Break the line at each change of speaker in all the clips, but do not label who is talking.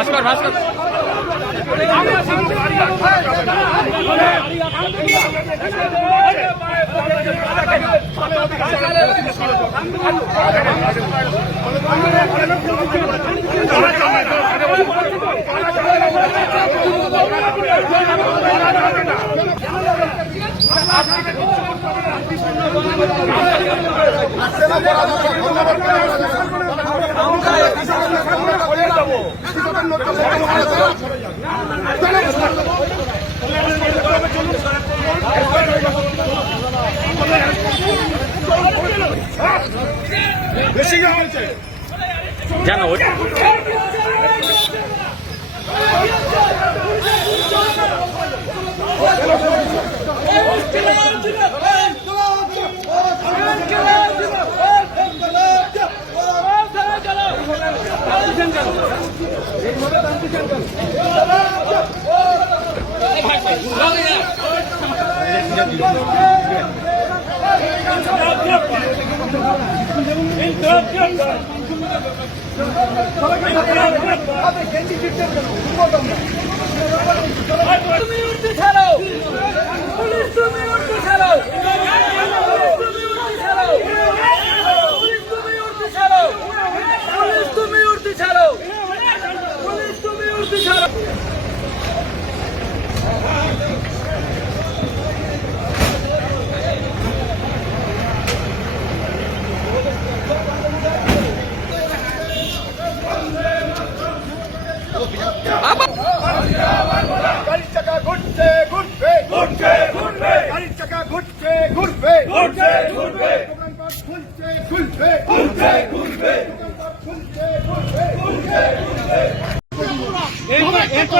ভাস্কর ভাস্কর। জানো
তুমি উঠতে ছাড়ো পুলিশ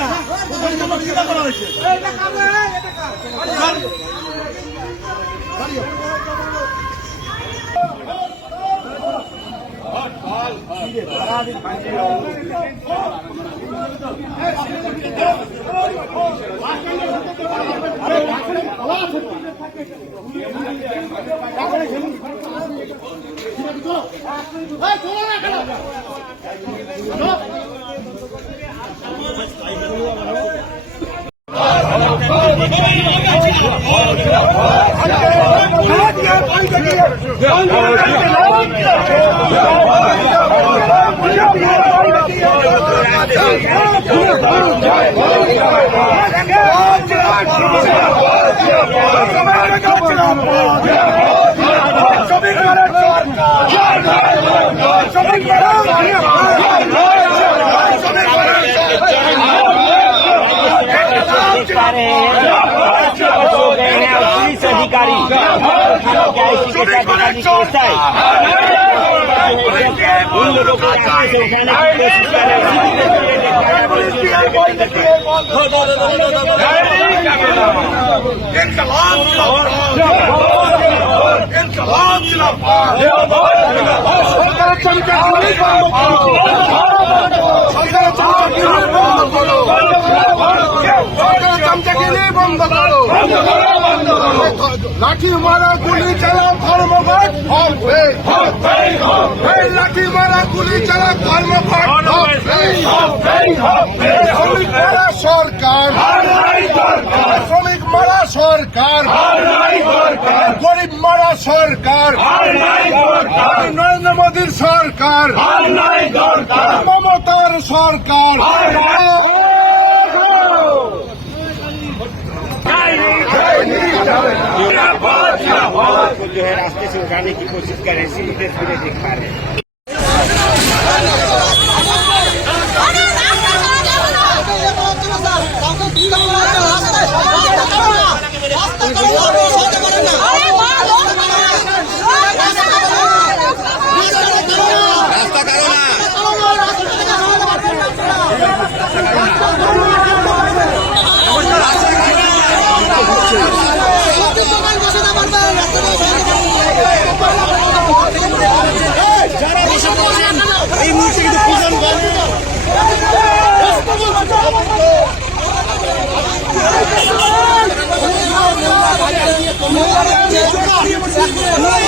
না ওই জন্য চিন্তা
করা হয়েছে Hey, come on, come on. Something better! রে পুলিশ অধিকারী
সরকারের চালিকা সরকারের চালিকা বন্ধ করো। লাঠি মারা, গুলি চালা ধর্মঘট হবে লাঠি মারা, গুলি চালা ধর্মঘট শ্রমিক মারা, সরকার। শ্রমিক মারা, সরকার। গরিব মারা, সরকার। নরেন্দ্র মোদীর সরকার। মমতার সরকার।
जो है रास्ते से उठाने की कोशिश कर रहे हैं, इसीलिए देख पा रहे हैं।
Yeah,
yeah, yeah.